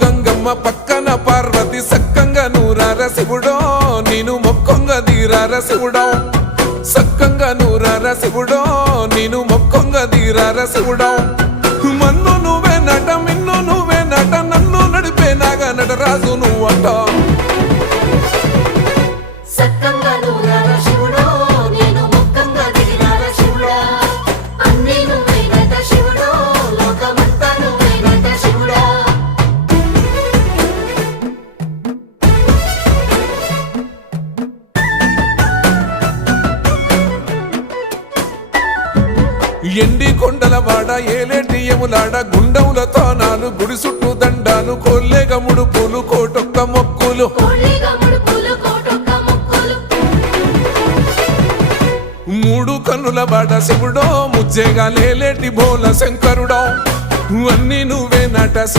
గంగమ్మ పక్కన పార్వతి సక్కంగా నూరార శివుడో నేను మొక్కంగా దీరార శివుడో సక్కంగా నూరార శివుడో నేను మొక్కంగా దీరార శివుడో మన్ను నువ్వే నట మిన్ను నువ్వే నట నన్ను నడిపే నాగ నటరాజు నువ్వట సక్కంగా నూరార శివుడో నేను మొక్కంగా దిగిరార శివుడా అన్నీ నువ్వేనట శివుడో లోకమంతా నువ్వేనట శివుడా ఎండి కొండల వాడ ఏలేటి యములాడ గుండములతో నాలు గుడి చుట్టూ దండాలు కోల్లేగ ముడుపులు కోటొక్క మొక్కులు కోళ్ళిగా ముడుపులు కోటొక్క మొక్కులు మూడు కన్నుల వాడ శివుడో ముజ్జేగా లేలేటి బోల శంకరుడో అన్నీ నువ్వే నట